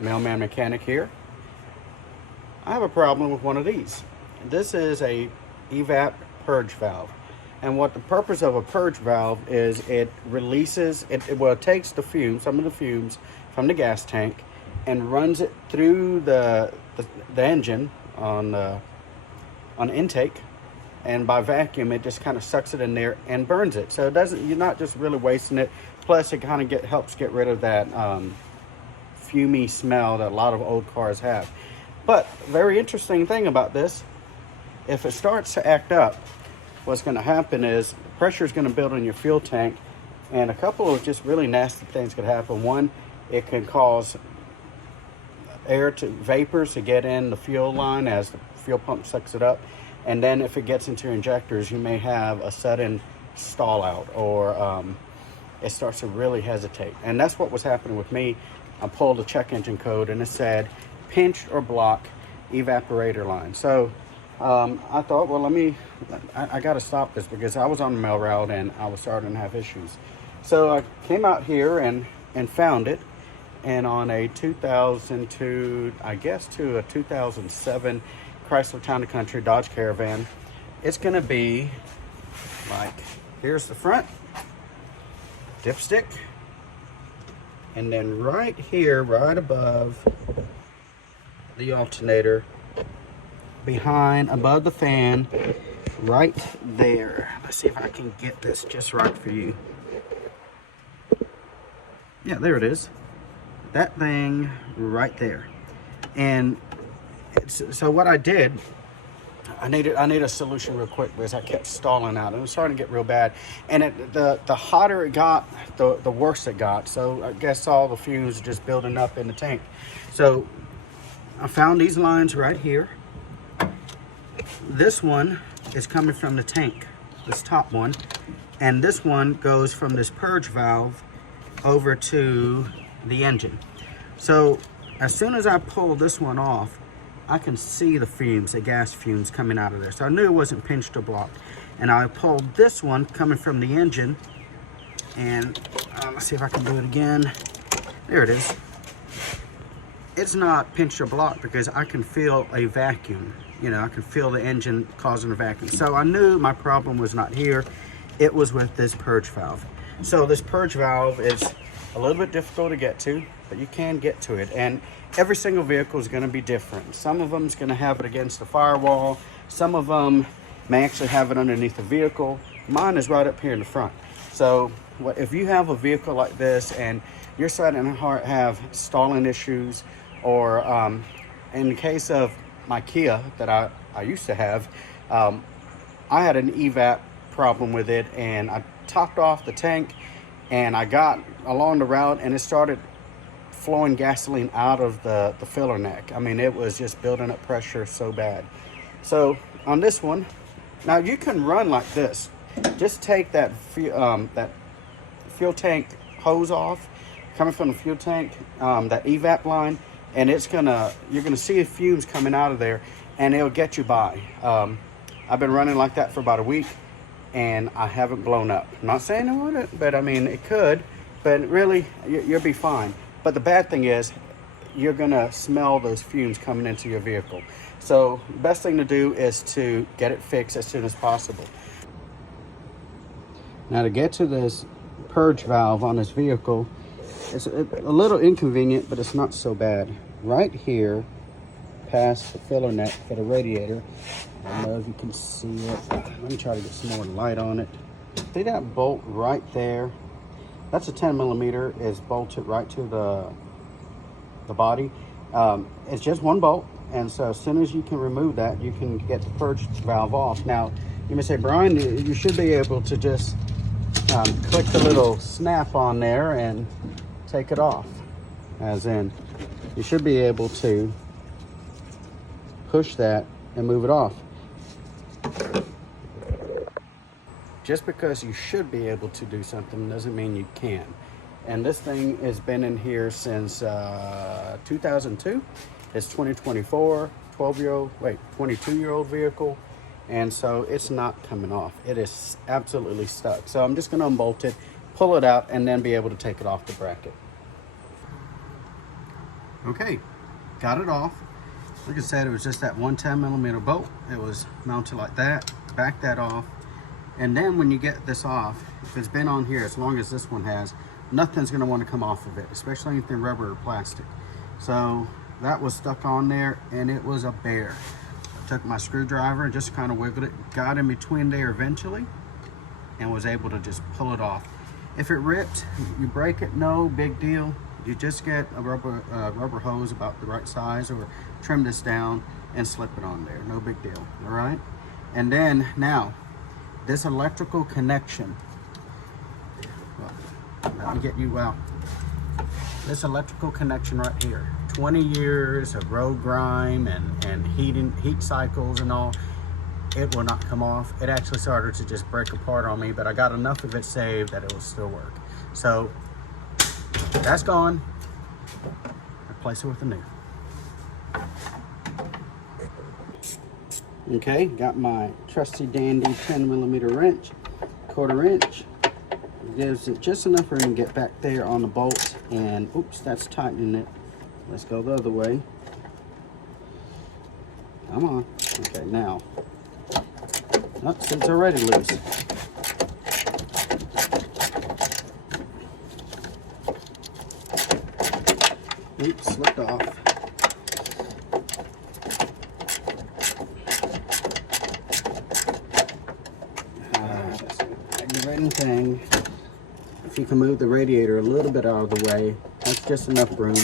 Mailman Mechanic here. I have a problem with one of these. This is a Evap Purge valve. And what the purpose of a purge valve is, it releases, it takes the fumes, some of the fumes from the gas tank and runs it through the engine on intake, and by vacuum it just kind of sucks it in there and burns it. So it doesn't, you're not just really wasting it. Plus it kind of helps get rid of that fumy smell that a lot of old cars have. But very interesting thing about this, if it starts to act up, what's going to happen is pressure is going to build in your fuel tank, and a couple of just really nasty things could happen. One, it can cause vapors to get in the fuel line as the fuel pump sucks it up, and then if it gets into your injectors, you may have a sudden stall out, or it starts to really hesitate. And that's what was happening with me. I pulled the check engine code and it said pinch or block evaporator line. So I thought, well, I got to stop this, because I was on the mail route and I was starting to have issues. So I came out here and found it, and on a 2002, I guess, to a 2007 Chrysler Town and Country Dodge Caravan, it's going to be like, here's the front dipstick, and then right here, right above the alternator, above the fan, right there. Let's see if I can get this just right for you. Yeah, there it is. That thing right there. And so what I did, I need a solution real quick, because I kept stalling out. It was starting to get real bad. And the hotter it got, the worse it got. So I guess all the fumes are just building up in the tank. So I found these lines right here. This one is coming from the tank, this top one. And this one goes from this purge valve over to the engine. So as soon as I pull this one off, I can see the fumes, the gas fumes coming out of there. So I knew it wasn't pinched or blocked. And I pulled this one coming from the engine, and let's see if I can do it again. There it is. It's not pinched or blocked because I can feel a vacuum. You know, I can feel the engine causing a vacuum. So I knew my problem was not here. It was with this purge valve. So this purge valve is a little bit difficult to get to, but you can get to it. And every single vehicle is going to be different. Some of them is going to have it against the firewall. Some of them may actually have it underneath the vehicle. Mine is right up here in the front. So if you have a vehicle like this and you're starting to have stalling issues, or in the case of my Kia that I used to have, I had an evap problem with it, and I topped off the tank, and I got along the route and it started flowing gasoline out of the filler neck. I mean, it was just building up pressure so bad. So on this one, now you can run like this. Just take that fuel tank hose off, coming from the fuel tank, that evap line, and you're gonna see the fumes coming out of there, and it'll get you by. I've been running like that for about a week, and I haven't blown up. I'm not saying it wouldn't, but I mean, it could, but really, you'll be fine. But the bad thing is, you're gonna smell those fumes coming into your vehicle. So the best thing to do is to get it fixed as soon as possible. Now, to get to this purge valve on this vehicle, it's a little inconvenient, but it's not so bad. Right here, past the filler neck for the radiator, I don't know if you can see it. Let me try to get some more light on it. See that bolt right there? That's a 10 millimeter, is bolted right to the body. It's just one bolt, and so as soon as you can remove that, you can get the purge valve off. Now, you may say, Brian, you should be able to just click the little snap on there and take it off. As in, you should be able to push that and move it off. Just because you should be able to do something doesn't mean you can. And this thing has been in here since 2002. It's 2024, 22-year-old vehicle. And so it's not coming off. It is absolutely stuck. So I'm just gonna unbolt it, pull it out, and then be able to take it off the bracket. Okay, got it off. Like I said, it was just that one 10mm bolt. It was mounted like that. Back that off. And then when you get this off, if it's been on here as long as this one has, nothing's going to want to come off of it, especially anything rubber or plastic. So that was stuck on there, and it was a bear. I took my screwdriver and just kind of wiggled it, got in between there eventually, and was able to just pull it off. If it ripped, you break it, no big deal. You just get a rubber hose about the right size, or trim this down and slip it on there. No big deal, all right? And then now, this electrical connection, well, let me get you out. This electrical connection right here, 20 years of road grime and heat cycles and all, it will not come off. It actually started to just break apart on me, but I got enough of it saved that it will still work. So that's gone. Replace it with a new. Okay, got my trusty dandy 10mm wrench, 1/4 inch. It gives it just enough room to get back there on the bolt, and oops, that's tightening it. Let's go the other way. Come on. Okay, now. Oh, it's already loose. Oops, slipped off. Aggravating thing. If you can move the radiator a little bit out of the way, that's just enough room.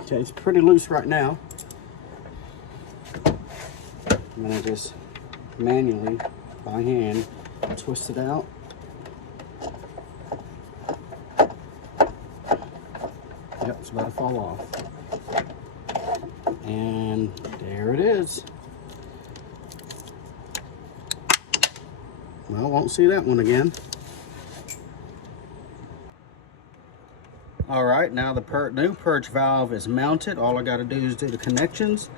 Okay, it's pretty loose right now. I'm gonna just manually, by hand, twist it out. Yep, it's about to fall off. And there it is. Well, won't see that one again. All right, now the new purge valve is mounted. All I got to do is do the connections.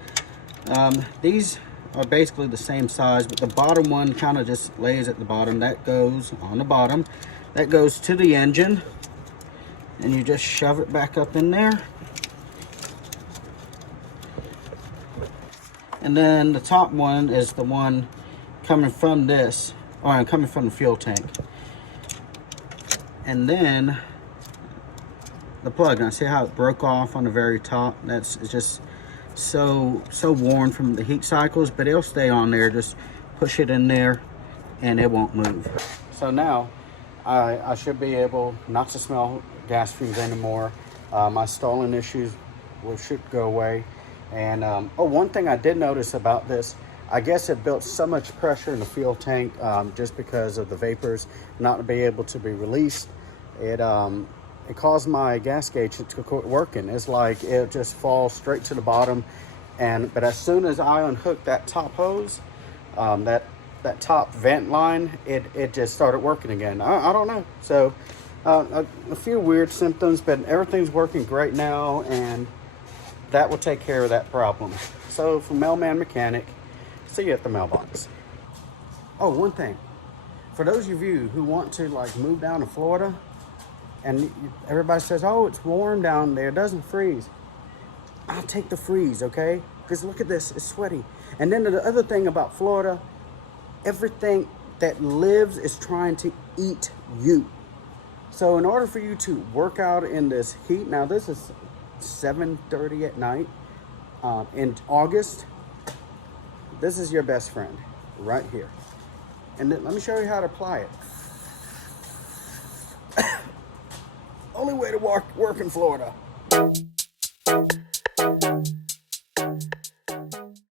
These are basically the same size, but the bottom one kind of just lays at the bottom. That goes on the bottom. That goes to the engine, and you just shove it back up in there. And then the top one is the one coming from this, or coming from the fuel tank. And then the plug. Now see how it broke off on the very top? It's just so worn from the heat cycles, but it'll stay on there. Just push it in there and it won't move. So now I should be able not to smell gas fumes anymore. My stalling issues should go away. And oh, one thing I did notice about this, I guess it built so much pressure in the fuel tank just because of the vapors not to be able to be released. It caused my gas gauge to quit working. It's like it just falls straight to the bottom. But as soon as I unhooked that top hose, that top vent line, it just started working again. I don't know. So a few weird symptoms, but everything's working great now, and that will take care of that problem. So from Mailman Mechanic, see you at the mailbox. Oh, one thing. For those of you who want to like move down to Florida, and everybody says, oh, it's warm down there, it doesn't freeze. I'll take the freeze, okay? Because look at this, it's sweaty. And then the other thing about Florida, everything that lives is trying to eat you. So in order for you to work out in this heat, now this is 7:30 at night in August, this is your best friend right here. And then let me show you how to apply it. Only way to work in Florida.